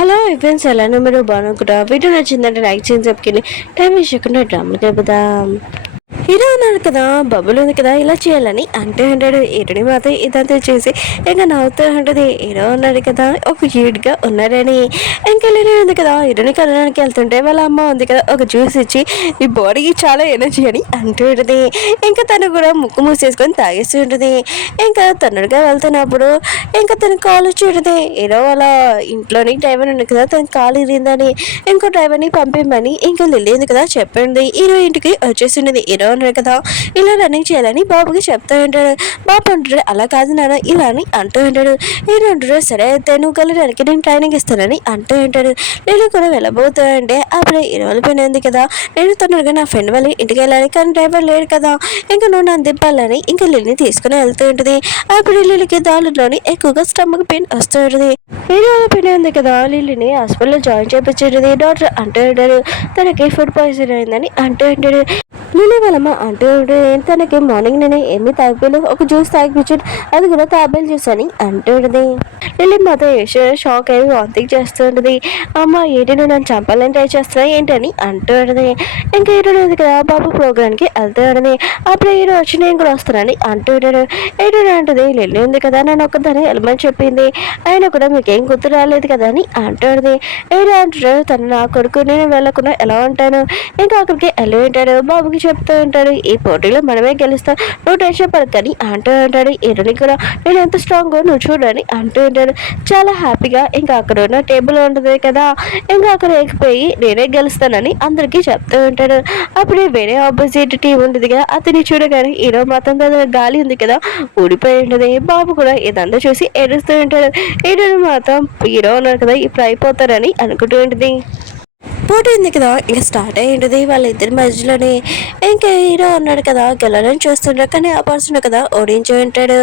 Hello friends, ఎలానో మీరు బాగున్నారా? వీడియో నచ్చిందంటే లైక్ చేయండి. చెప్పుకెళ్ళి టైం వేస్ట్ చేయకుండా డ్రామాకి వెళ్దాం. హీరో ఉన్నాడు కదా, బబ్బులు ఉంది కదా, ఇలా చేయాలని అంటాడు. ఇటుని మాత్రం ఇదంతా చేసి ఇంకా నవ్వుతూ ఉంటుంది. హీరో ఉన్నాడు కదా, ఒక క్యూట్గా ఉన్నారని ఇంకా ఉంది కదా, ఇటుని కలడానికి వెళ్తుంటే వాళ్ళ అమ్మ ఉంది కదా, ఒక జ్యూస్ ఇచ్చి ఈ బాడీకి చాలా ఎనర్జీ అని అంటూ ఉంటుంది. ఇంకా తను కూడా ముక్కు మూసేసుకొని తాగేస్తూ ఉంటుంది. ఇంకా తొందరగా వెళ్తున్నప్పుడు ఇంకా తన కాల్ వచ్చి ఉంటుంది. హీరో వాళ్ళ ఇంట్లోని డ్రైవర్ ఉంది కదా, తన కాల్ ఇరిందని ఇంకో డ్రైవర్ని పంపిమ్మని ఇంకా లిల్లీ ఉంది కదా చెప్పింది. హీరో ఇంటికి వచ్చేసింది. హీరో ఉన్నాడు కదా, ఇలా రన్నింగ్ చేయాలని బాబుకి చెప్తూ ఉంటాడు. బాబు అంటాడు, అలా కాదు నాన్న, ఇలా అని అంటూ ఉంటాడు. హీరో అంటాడు, సరే అయితే నువ్వు వెళ్ళడానికి నేను ట్రైనింగ్ ఇస్తానని అంటూ ఉంటాడు. నేను కూడా వెళ్ళబోతా అంటే అప్పుడే హీరో వెళ్ళిపోయింది కదా, నేను తొందరగా నా ఫ్రెండ్ వాళ్ళ ఇంటికి వెళ్ళాలి, కానీ డ్రైవర్ లేడు కదా, ఇంకా నువ్వు నన్ను దింపాలని ఇంకా లిల్లీని తీసుకుని వెళ్తూ ఉంటుంది. అప్పుడు లిల్లీకి దానిలోని ఎక్కువగా స్టమక్ పెయిన్ వస్తూ ఉంటుంది. హీరో పెయిన్ ఉంది కదా, లిల్లీని హాస్పిటల్లో జాయిన్ చేయించేది. డాక్టర్ అంటూ ఉంటాడు, తనకి ఫుడ్ పాయిజన్ అయిందని అంటూ ఉంటాడు. లిల్లీ వాళ్ళమ్మ అంటూ ఉంటుంది, తనకి మార్నింగ్ నేను ఏమీ తాగిపోయి ఒక జ్యూస్ తాగిపించాడు, అది కూడా తాబేలు జ్యూస్ అని అంటూ ఉంటుంది. లిల్లీ మాత్రం షాక్ అయ్యి వాంతింగ్ చేస్తూ ఉంటుంది. అమ్మ ఏంటి, నువ్వు నన్ను చంపాలని ట్రై చేస్తున్నా ఏంటని అంటూ ఉంటుంది. ఇంకా హీరో ఉంది కదా, బాబు ప్రోగ్రామ్కి వెళ్తూ ఉంటుంది. అప్పుడు హీరో వచ్చి నేను కూడా వస్తానని అంటూ ఉంటాడు. హీరో అంటుంది, లిల్లీ ఉంది కదా, నన్ను ఒక్కదాన్ని వెళ్ళమని చెప్పింది, ఆయన కూడా మీకేం గుర్తు రాలేదు కదా అని అంటుంది. హీరో అంటాడు, తను నా కొడుకు, నేను వెళ్ళకుండా ఎలా ఉంటాను, ఇంకా అక్కడికి వెళ్ళి ఉంటాడు. బాబుకి చెప్తూ ఉంటాడు, ఈ పోటీలో మనమే గెలుస్తాం, నువ్వు టెన్షన్ పడకని అంటూ ఉంటాడు. హీరోని కూడా నేను ఎంత స్ట్రాంగ్ నువ్వు చూడని అంటూ ఉంటాడు. చాలా హ్యాపీగా ఇంకా అక్కడ ఉన్న టేబుల్ ఉంటుంది కదా, ఇంకా అక్కడ ఎక్కిపోయి నేనే గెలుస్తానని అందరికీ చెప్తూ ఉంటాడు. అప్పుడే వేరే ఆపోజిట్ టీం ఉంటుంది కదా, అతన్ని చూడగానే హీరో మాత్రం కదా గాలి ఉంది కదా ఊడిపోయి ఉంటుంది. బాబు కూడా ఇదంతా చూసి ఏడుస్తూ ఉంటాడు. హీరోని మాత్రం హీరో ఉన్నారు కదా ఇప్పుడు అయిపోతారని అనుకుంటూ ఉంటుంది. పోటీ ఉంది కదా, ఇంకా స్టార్ట్ అయ్యి ఉంటుంది వాళ్ళిద్దరి మధ్యలోనే. ఇంకా హీరో ఉన్నాడు కదా, గెలాలని చూస్తుంటాడు, కానీ ఆ పర్సన్ కదా ఓడించి ఉంటాడు.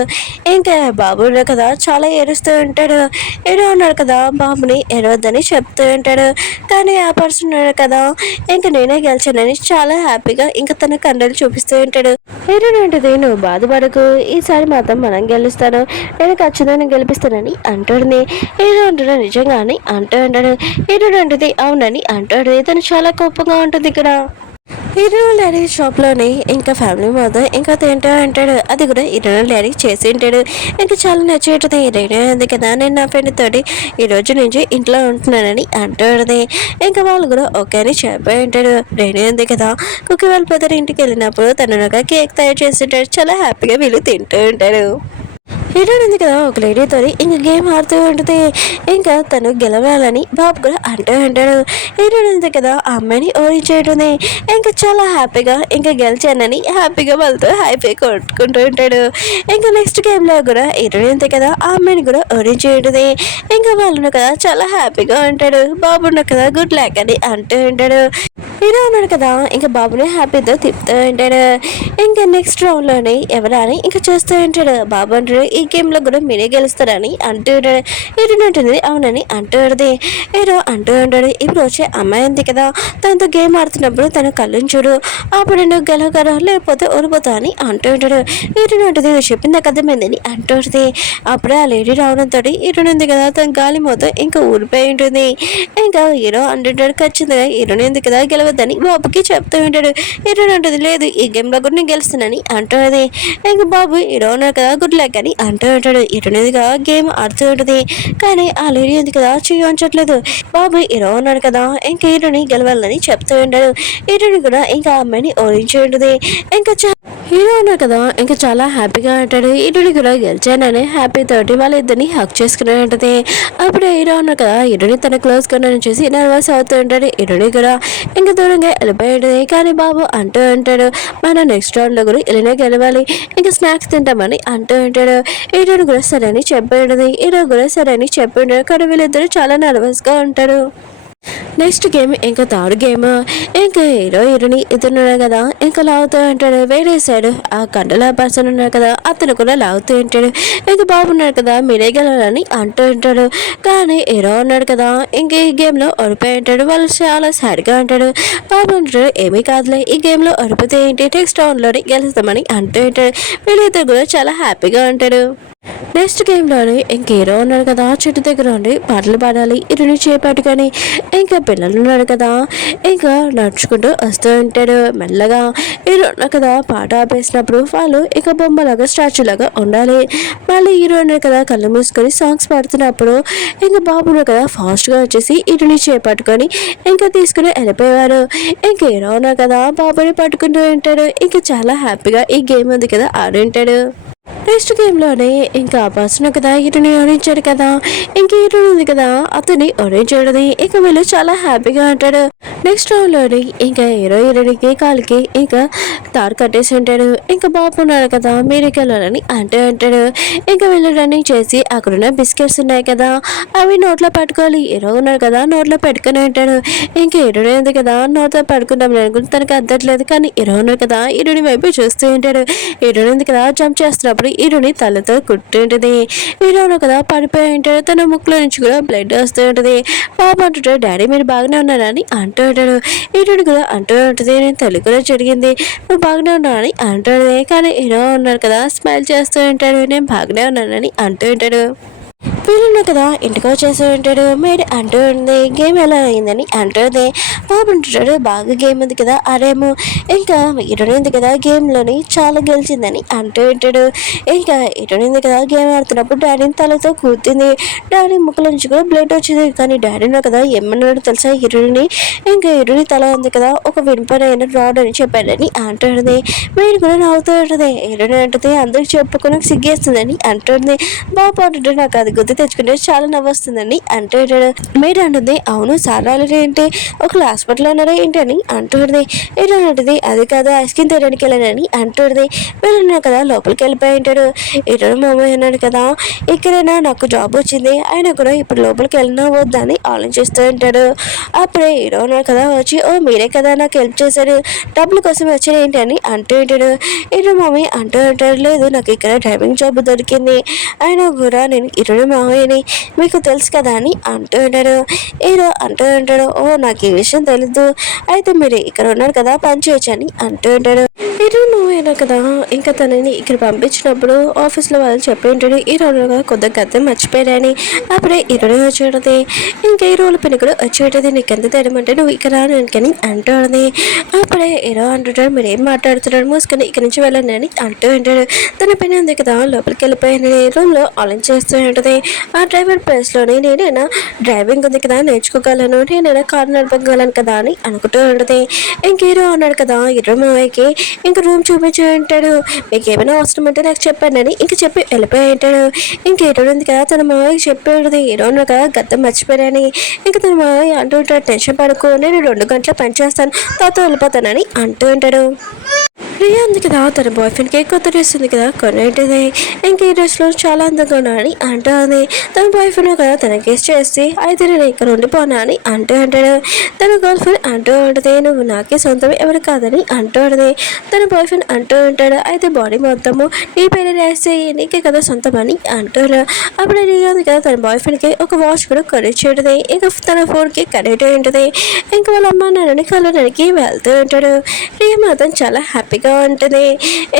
ఇంకా బాబు ఉన్నాడు కదా, చాలా ఏడుస్తూ ఉంటాడు. హీరో ఉన్నాడు కదా, బాబుని ఏడవద్దని చెప్తూ ఉంటాడు, కానీ ఆ పర్సన్ ఉన్నాడు కదా, ఇంకా నేనే గెలిచానని చాలా హ్యాపీగా ఇంకా తన కండలు చూపిస్తూ ఉంటాడు. హీరో ఉంటుంది, నువ్వు బాధపడకు, ఈసారి మాత్రం మనం గెలుస్తాను, నేను ఖచ్చితంగా గెలిపిస్తానని అంటుంది. హీరో అంటాడు, నిజంగాని అంటూ ఉంటాడు. హీరో ఉంటుంది, అవునని అంటాడు. ఇతను చాలా కోపంగా ఉంటుంది ఇక్కడ. హీరో డాడీ షాప్లోని ఇంకా ఫ్యామిలీ మొత్తం ఇంకా తింటూ ఉంటాడు. అది కూడా హీరో డాడీ చేసి ఉంటాడు. ఇంకా చాలా నచ్చేటది. రేడియో ఉంది కదా, నేను నా ఫ్రెండ్ తోటి ఈ రోజు నుంచి ఇంట్లో ఉంటున్నానని అంటుంది. ఇంకా వాళ్ళు కూడా ఓకే అని చెప్పి ఉంటాడు. రేడియో ఉంది కదా, కుక్కి వాళ్ళ పెద్ద ఇంటికి వెళ్ళినప్పుడు తను ఒక కేక్ తయారు చేసి ఉంటాడు. చాలా హ్యాపీగా వీళ్ళు తింటూ ఉంటారు. హీరో ఉంది కదా, ఒక లేడీతో ఇంకా గేమ్ ఆడుతూ ఉంటుంది. ఇంకా తను గెలవాలని బాబు కూడా అంటూ ఉంటాడు. హీరో ఉంది కదా, ఆ అమ్మాయిని ఓడించేటుంది. ఇంకా చాలా హ్యాపీగా ఇంకా గెలిచానని హ్యాపీగా వాళ్ళతో హ్యాపీ కొట్టుకుంటూ ఉంటాడు. ఇంకా నెక్స్ట్ గేమ్లో కూడా హీరో ఉంది కదా, ఆ అమ్మాయిని కూడా ఓడించి ఉంటుంది. ఇంకా వాళ్ళు కదా చాలా హ్యాపీగా ఉంటాడు. బాబు ఉన్నాడు కదా, గుడ్ లక్ అని అంటూ ఉంటాడు. హీరో ఉన్నాడు కదా, ఇంకా బాబుని హ్యాపీతో తిప్పుతూ ఉంటాడు. ఇంకా నెక్స్ట్ రౌండ్లోని ఎవరని ఇంకా చేస్తూ ఉంటాడు. బాబు అంటాడు, ఈ గేమ్లో కూడా మీరే గెలుస్తారని అంటూ ఉంటాడు. హీరో ఉంటుంది, అవునని అంటూ ఉంటుంది. హీరో అంటూ ఉంటాడు, ఇప్పుడు వచ్చే అమ్మాయి ఉంది కదా, తనతో గేమ్ ఆడుతున్నప్పుడు తన కళ్ళని చూడు, అప్పుడు నువ్వు గెలవగలరా లేకపోతే ఓడిపోతా అని అంటూ ఉంటాడు. హీరో ఉంటుంది, నువ్వు చెప్పింది నాకు అర్థమైందని అంటూ ఉంటుంది. అప్పుడే ఆ లేడీ రావడంతో హీరో ఉంది కదా, తన గాలి మొత్తం ఇంకా ఊడిపోయి ఉంటుంది. ఇంకా హీరో అంటుంటాడు, ఖచ్చితంగా హీరోని ఉంది కదా గెలవద్దని బాబుకి చెప్తూ ఉంటాడు. హీరో ఉంటుంది, లేదు ఈ గేమ్లో కూడా నేను గెలుస్తానని అంటుంది. ఇంకా బాబు హీరో ఉన్నారు కదా, గుడ్ లక్ అని అంటూ ఉంటాడు. హీరోనిదిగా గేమ్ ఆడుతూ ఉంటుంది, కానీ ఆ లేడీ ఉంది కదా చేయించట్లేదు. బాబు హీరో ఉన్నాడు కదా, ఇంకా హీరోని గెలవాలని చెప్తూ ఉంటాడు. హీరోని కూడా ఇంకా అమ్మాయిని ఓడించి ఉంటుంది. ఇంకా హీరో ఉన్నారు కదా, ఇంకా చాలా హ్యాపీగా ఉంటాడు. హీరోని కూడా గెలిచానని హ్యాపీ తోటి వాళ్ళిద్దరిని హక్ చేసుకుని ఉంటుంది. అప్పుడు హీరో ఉన్నారు కదా, హీరోని తన క్లోజ్ కన్నా చూసి నర్వస్ అవుతూ ఉంటాడు. హీరోని కూడా ఇంకా దూరంగా వెళ్ళిపోయి ఉంటుంది. కానీ బాబు అంటూ ఉంటాడు, మన నెక్స్ట్ రౌండ్లో కూడా ఇలానే గెలవాలి, ఇంకా స్నాక్స్ తింటామని అంటూ ఉంటాడు. హీరోని కూడా సరే అని చెప్పి ఉంటుంది. హీరో కూడా సరే అని చెప్పి ఉంటాడు. కానీ వీళ్ళిద్దరూ చాలా నర్వస్గా ఉంటారు. నెక్స్ట్ గేమ్ ఇంకా థర్డ్ గేమ్. ఇంకా హీరోని ఇతరున్నాడు కదా, ఇంకా లాగుతూ ఉంటాడు. వేరే సైడ్ ఆ కండల పర్సన్ ఉన్నాడు కదా, అతను కూడా లాగుతూ ఉంటాడు. ఇంకా బాబున్నాడు కదా, మీరే గెలవాలని అంటూ ఉంటాడు. కానీ హీరో ఉన్నాడు కదా, ఇంకా ఈ గేమ్లో ఓడిపోయి ఉంటాడు. వాళ్ళు చాలా సాడ్గా ఉంటాడు. బాబు ఉంటాడు, ఏమీ కాదులే, ఈ గేమ్లో ఓడిపోతే ఏంటి, నెక్స్ట్ రౌండ్లోని గెలుస్తామని అంటూ ఉంటాడు. వీళ్ళిద్దరు కూడా చాలా హ్యాపీగా ఉంటాడు. నెక్స్ట్ గేమ్లోని ఇంక హీరో ఉన్నాడు కదా, చెట్టు దగ్గర ఉండి పాటలు పాడాలి ఇరుని చేపట్టుకొని. ఇంకా పిల్లలు ఉన్నారు కదా, ఇంకా నడుచుకుంటూ వస్తూ ఉంటాడు మెల్లగా. హీరో ఉన్నారు కదా, పాట ఆపేసినప్పుడు వాళ్ళు ఇక బొమ్మలాగా స్టాచ్యూ లాగా ఉండాలి. మళ్ళీ హీరో ఉన్నారు కదా, కళ్ళు మూసుకొని సాంగ్స్ పాడుతున్నప్పుడు ఇంకా బాబు ఉన్నారు కదా, ఫాస్ట్గా వచ్చేసి ఇరుని చేపట్టుకొని ఇంకా తీసుకుని వెళ్ళిపోయేవారు. ఇంక హీరో ఉన్నారు కదా, బాబుని పట్టుకుంటూ ఉంటాడు. ఇంకా చాలా హ్యాపీగా ఈ గేమ్ ఉంది కదా ఆడుంటాడు. నెక్స్ట్ గేమ్లోనే ఇంకా పర్సన్ కదా హీరోని ఓడించాడు కదా, ఇంక హీరో ఉంది కదా అతన్ని ఓడించాడని ఇక వీళ్ళు చాలా హ్యాపీగా అంటాడు. నెక్స్ట్ రౌండ్లోని ఇంకా హీరో హీరోనికి కాలికి ఇంకా తాడు కట్టేసి ఉంటాడు. ఇంకా బాబు ఉన్నాడు కదా మీరికి వెళ్ళాలని అంటాడు. ఇంకా వీళ్ళు రన్నింగ్ చేసి అక్కడున్న బిస్కెట్స్ ఉన్నాయి కదా అవి నోట్లో పట్టుకోవాలి. హీరో ఉన్నాడు కదా నోట్లో పెట్టుకుని ఉంటాడు. ఇంకా హీరోనే ఉంది కదా నోట్లో పట్టుకుంటాం అనుకుంటే తనకు అద్దట్లేదు, కానీ హీరో ఉన్నాడు కదా హీరోని వైపు చూస్తూ ఉంటాడు. హీరోని ఉంది కదా జంప్ చేస్తున్నప్పుడు హీరోని తలతో కుట్టుంటది. హీరోను కదా పడిపోయి ఉంటాడు. తన ముక్కులో నుంచి కూడా బ్లడ్ వస్తూ ఉంటుంది. పాప అంటుంటాడు, డాడీ మీరు బాగానే ఉన్నారని అంటూ ఉంటాడు. హీరోని కూడా అంటూ ఉంటుంది, నేను తల్లి కూడా జరిగింది, నువ్వు బాగానే ఉన్నానని అంటాడు. కానీ హీరో ఉన్నారు కదా స్మైల్ చేస్తూ ఉంటాడు, నేను బాగానే ఉన్నానని అంటూ ఉంటాడు. వీళ్ళు కదా ఇంటికి వచ్చేసి ఉంటాడు. మేడ్ అంటూ ఉంది, గేమ్ ఎలా అయిందని అంటుంది. బాబు అంటుంటాడు, బాగా గేమ్ ఉంది కదా అరేమో. ఇంకా ఇటునింది కదా గేమ్లోని చాలా గెలిచిందని అంటూ ఉంటాడు. ఇంకా ఇటునింది కదా గేమ్ ఆడుతున్నప్పుడు డాడీని తలతో కూర్తుంది. డాడీ ముక్కల నుంచి కూడా బ్లడ్ వచ్చింది. కానీ డాడీలో కదా ఏమన్నాడు తెలుసా ఇరుని, ఇంకా ఇరుని తల ఉంది కదా ఒక వినపడైన రాడ్ అని చెప్పాడని అంటుంది. మీరు కూడా నవ్వుతూ ఉంటుంది. ఇరుని అంటుంది, అందరికి చెప్పుకుని సిగ్గేస్తుందని అంటుంది. బాబు అంటుంటే నాకు అది గుర్తు తెచ్చుకుంటే చాలా నవ్వొస్తుందని అంటాడు. మీరు అంటుంది, అవును సార్ ఏంటి ఒక హాస్పిటల్లో ఉన్నారా ఏంటి అని అంటుంది. ఏంటంటుంది, అది కాదు ఐస్ క్రీమ్ తినడానికి వెళ్ళానని అంటుంది. వీళ్ళున్నా కదా లోపలికి వెళ్ళిపోయి ఉంటాడు. ఈరోజు మా అమ్మాయి అన్నాడు కదా ఇక్కడైనా నాకు జాబ్ వచ్చింది, అయినా కూడా ఇప్పుడు లోపలికి వెళ్ళినా వద్దా అని ఆలోచిస్తూ ఉంటాడు. అప్పుడే హీరో ఉన్నాడు కదా వచ్చి, ఓ మీరే కదా నాకు హెల్ప్ చేశారు, డబ్బుల కోసం వచ్చారు ఏంటి అని అంటూ ఉంటాడు. ఈరోజు మమ్మీ అంటూ ఉంటాడు, లేదు నాకు ఇక్కడ డ్రైవింగ్ జాబ్ దొరికింది, అయినా కూడా నేను ఈరోజు మామయ్యని మీకు తెలుసు కదా అని అంటూ ఉంటాడు. హీరో అంటూ ఉంటాడు, ఓ నాకు ఈ విషయం తెలీదు, అయితే మీరు ఇక్కడ ఉన్నారు కదా పని చేయొచ్చు అని అంటూ ఉంటాడు. హీరో మామయ్య కదా ఇంకా తనని ఇక్కడ పంపించినప్పుడు ఆఫీస్లో వాళ్ళు చెప్పి ఉంటాడు, ఈ రోజుగా కొద్దిగా గద్దె మర్చిపోయారని. అప్పుడే హీరోనే వచ్చేటది. ఇంకా ఈ రోజుల పని కూడా వచ్చేటది, నీకు ఎంత తేడమంటే నువ్వు ఇక్కడ రాని అంటూ ఉన్నది. అప్పుడే హీరో అంటుంటాడు, మీరు ఏం మాట్లాడుతున్నాడు మూసుకొని ఇక్కడ నుంచి వెళ్ళండి అని అంటూ ఉంటాడు. తన పని ఉంది కదా లోపలికి వెళ్ళిపోయాను రూమ్లో ఆలోచన చేస్తూ ఉంటుంది. ఆ డ్రైవర్ ప్లేస్లోనే నేనైనా డ్రైవింగ్ ఉంది కదా నేర్చుకోగలను, నేనైనా కారు నడపగలను కదా అని అనుకుంటూ ఉంటుంది. ఇంక హీరో అన్నాడు కదా హీరో మావయ్యకి ఇంక రూమ్ చూపించి ఉంటాడు, మీకు ఏమైనా అవసరం అంటే నాకు చెప్పండి అని ఇంక చెప్పి వెళ్ళిపోయి ఉంటాడు. ఇంక హీరో ఉంది కదా తన మావయ్యకి చెప్పి ఉంటుంది, హీరో ఉన్నాడు కదా గద్దం మర్చిపోయారని. ఇంకా తన మావయ్య అంటూ ఉంటాడు, టెన్షన్ పడుకో నేను 2 గంటల పని చేస్తాను, తర్వాత వెళ్ళిపోతానని అంటూ ఉంటాడు. రియా ఉంది కదా తన బాయ్ ఫ్రెండ్కి కొత్త డ్రెస్ ఉంది కదా కొనేటిది. ఇంక ఈ డ్రెస్లో చాలా అందంగా ఉన్నాడని అంటుంది. తన బాయ్ ఫ్రెండ్ కదా తన కేసు చేసి అయితే నేను ఇక్కడ ఉండిపోనా అని అంటాడు. తన గర్ల్ ఫ్రెండ్ అంటూ ఉంటుంది, నువ్వు నాకే సొంతం ఎవరు కాదని అంటూ ఉంటుంది. తన బాయ్ ఫ్రెండ్ అంటూ ఉంటాడు, అయితే బాడీ మొత్తము నీ పేరు రాస్తే నీకే కదా సొంతం అని అంటాడు. అప్పుడు రియా ఉంది కదా తన బాయ్ ఫ్రెండ్కి ఒక వాచ్ కూడా కొనిచ్చేది. ఇంకా తన ఫోన్కి కనెక్ట్ అయి ఉంటుంది. ఇంకా వాళ్ళ అమ్మ నాన్నని కలవడానికి వెళ్తూ ఉంటాడు. రియా మాత్రం చాలా హ్యాపీగా ఉంటుంది.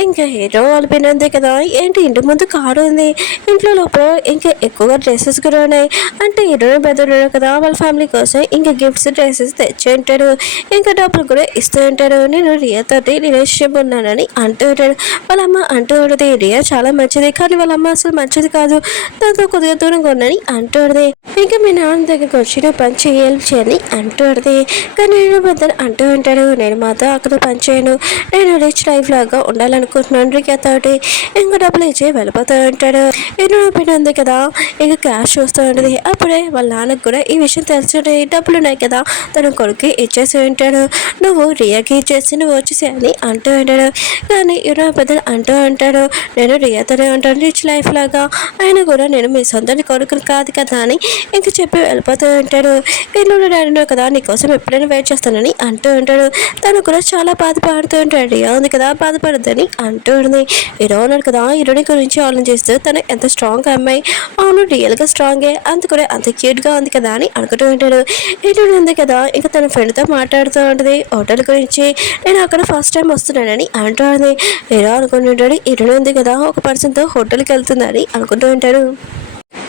ఇంకా హీరో వాళ్ళపోయినందే కదా ఏంటి ఇంటి ముందు కారు ఉంది, ఇంట్లో లోపల ఇంకా ఎక్కువగా డ్రెస్సెస్ కూడా ఉన్నాయి, అంటే హీరో పెద్దలు కదా వాళ్ళ ఫ్యామిలీ కోసం ఇంకా గిఫ్ట్స్ డ్రెస్సెస్ తెచ్చి ఉంటాడు. ఇంకా డబ్బులు కూడా ఇస్తూ ఉంటాడు. నేను రియా తోటి రిలేషన్షిప్ ఉన్నానని అంటూ ఉంటాడు. వాళ్ళ అమ్మ అంటూ ఉంటుంది, రియా చాలా మంచిది కానీ వాళ్ళ అమ్మ అసలు మంచిది కాదు, దాంతో కొద్దిగా దూరంగా ఉన్నాని అంటూ ఉంటుంది. ఇంకా మీ నాన్న దగ్గరికి వచ్చి నువ్వు పని చేయని అంటూ ఉంటుంది. కానీ నేను పెద్దలు అంటూ ఉంటాడు, నేను మాత్రం అక్కడ పని చేయను, నేను రిచ్ లైఫ్ లాగా ఉండాలనుకుంటున్నాను రియా తోటి, ఇంకా డబ్బులు ఇచ్చి వెళ్ళిపోతూ ఉంటాడు. ఎన్నో ఉంది కదా ఇంకా క్యాష్ చూస్తూ ఉంటుంది. అప్పుడే వాళ్ళ నాన్నకు కూడా ఈ విషయం తెలుసు, డబ్బులు ఉన్నాయి కదా తన కొడుకు ఇచ్చేసి ఉంటాడు, నువ్వు రియాకి ఇచ్చేసి నువ్వు వచ్చేసేయాలి అంటూ ఉంటాడు. కానీ ఎన్నో పెద్దలు అంటూ ఉంటాడు, నేను రియాతోనే ఉంటాను రిచ్ లైఫ్ లాగా, ఆయన కూడా నేను మీ సొంత కొడుకుని కాదు కదా అని ఇంకా చెప్పి వెళ్ళిపోతూ ఉంటాడు. ఎన్నో డాడీ కదా నీకోసం ఎప్పుడైనా వెయిట్ చేస్తానని అంటూ ఉంటాడు. తను కూడా చాలా బాధపడుతూ ఉంటాడు. రియా ఉంది కదా బాధపడద్దని అంటూ ఉంది. హీరో ఉన్నాడు కదా హీరోని గురించి ఆలోచిస్తూ తను ఎంత స్ట్రాంగ్ అమ్మాయి, అవును రియల్గా స్ట్రాంగే, అంత కూడా అంత క్యూట్గా ఉంది కదా అని అనుకుంటూ ఉంటాడు. హీరోని ఉంది కదా ఇంకా తన ఫ్రెండ్తో మాట్లాడుతూ ఉంటుంది హోటల్ గురించి. నేను అక్కడ ఫస్ట్ టైం వస్తున్నానని అంటూ ఉంది. హీరో అనుకుంటుంటాడు హీరోని ఉంది కదా ఒక పర్సన్తో హోటల్కి వెళ్తుందని అనుకుంటూ ఉంటాడు.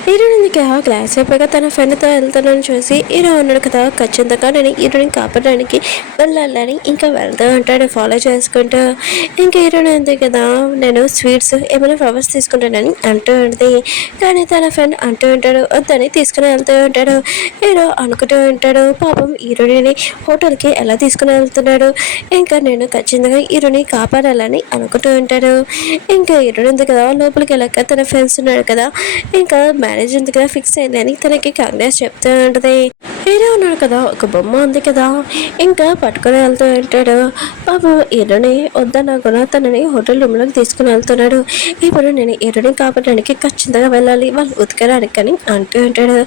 హీరోయిన్కి గ్లాస్ అయిపోయాక తన ఫ్రెండ్తో వెళ్తానని చూసి హీరో ఉన్నాడు కదా ఖచ్చితంగా నేను హీరోయిన్ కాపాడడానికి వెళ్ళాలని ఇంకా వెళ్తూ ఉంటాడు ఫాలో చేసుకుంటూ. ఇంకా హీరోయిన్ ఉంది కదా నేను స్వీట్స్ ఏమైనా ఫ్లవర్స్ తీసుకుంటానని అంటూ ఉంటుంది. కానీ తన ఫ్రెండ్ అంటూ ఉంటాడు వద్దని తీసుకుని వెళ్తూ ఉంటాడు. హీరో అనుకుంటూ ఉంటాడు పాపం హీరోయిన్ని హోటల్కి ఎలా తీసుకుని వెళ్తున్నాడు, ఇంకా నేను ఖచ్చితంగా హీరోని కాపాడాలని అనుకుంటూ ఉంటాడు. ఇంకా హీరోయిన్ ఉంది కదా లోపలికి వెళ్ళాక తన ఫ్రెండ్స్ ఉన్నాడు కదా ఇంకా మ్యారేజ్ ఉంది కదా ఫిక్స్ అయిందని తనకి కంగ్రాట్స్ చెప్తూ ఉంటుంది. హీరో ఉన్నాడు కదా ఒక బొమ్మ ఉంది కదా ఇంకా పట్టుకొని వెళ్తూ ఉంటాడు. పాపం హీరోని వద్దన్నా కూడా తనని హోటల్ రూమ్లోకి తీసుకుని వెళ్తున్నాడు. ఇప్పుడు నేను హీరోని కాపాడడానికి ఖచ్చితంగా వెళ్ళాలి వాళ్ళు ఉతకడానికి అని అంటూ ఉంటాడు.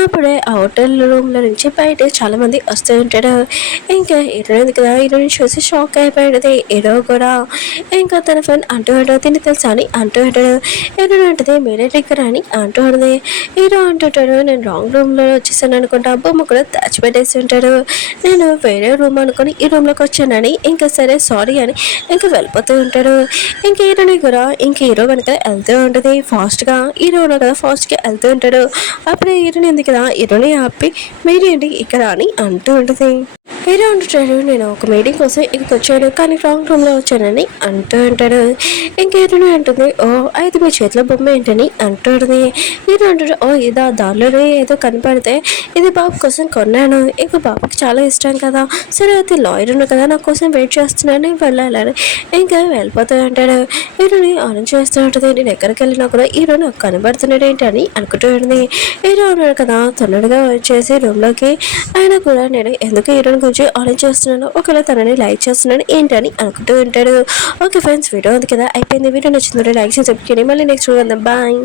అప్పుడే ఆ హోటల్ రూమ్లో నుంచి బయట చాలా మంది వస్తూ ఉంటాడు. ఇంకా హీరో ఉంది కదా హీరోని చూసి షాక్ అయిపోయాడు హీరో కూడా. ఇంకా తన ఫ్రెండ్ అంటూ ఉంటాడు తిని తెలుసా అని అంటూ ఉంటాడు. హీరో అంటది మీరే దగ్గర అని అంటూ ఉంటుంది. హీరో అంటుంటాడు నేను రాంగ్ రూమ్లో వచ్చేసాను అనుకుంటా బొమ్మ కూడా దాచిపెట్టేసి ఉంటాడు. నేను వేరే రూమ్ అనుకుని ఈ రూమ్లోకి వచ్చానని ఇంకా సరే సారీ అని ఇంకా వెళ్ళిపోతూ ఉంటాడు. ఇంక హీరోని కూడా ఇంక హీరో వెనక వెళ్తూ ఉంటుంది ఫాస్ట్గా. హీరో కదా ఫాస్ట్గా వెళ్తూ ఉంటాడు. అప్పుడే హీరోని ఉంది కదా హీరోని ఆపి మీరేంటి ఇక్కడ అని అంటూ ఉంటుంది. హీరో అంటుంటాడు నేను ఒక మీటింగ్ కోసం ఇక్కడికి వచ్చాను కానీ రాంగ్ రూమ్లో వచ్చానని అంటూ ఉంటాడు. ఇంక హీరోని అంటుంది ఓ అయితే మీ చేతిలో బొమ్మ ఏంటని అంటూ ఉంటుంది. హీరో అంటాడు ఓ ఇదా దానిలోనే ఏదో కనపడితే ఇది బాబు కోసం కొన్నాను, ఇంకా బాబుకి చాలా ఇష్టం కదా, సరే అయితే లాయర్ ఉన్న కదా నా కోసం వెయిట్ చేస్తున్నాను వెళ్ళాలని ఇంకా వెళ్ళిపోతూ ఉంటాడు. హీరోని ఆనంద్ చేస్తూ ఉంటుంది నేను ఎక్కడికి వెళ్ళినా కూడా హీరో నాకు కనబడుతున్నాడు ఏంటి అని అనుకుంటూ ఉంటుంది. హీరో ఉన్నాడు కదా తొందరగా వచ్చేసి రూమ్లోకి ఆయన కూడా నేను ఎందుకు హీరోని గురించి ఆలోచిస్తున్నాను ఒకవేళ తనని లైక్ చేస్తున్నాను ఏంటని అనుకుంటూ ఉంటాడు. ఓకే ఫ్రెండ్స్ వీడియో ఉంది కదా అయిపోయింది. వీడియో నచ్చింది లైక్ చేసి చెప్పుకొని మళ్ళీ నెక్స్ట్ చూద్దాం బాయ్.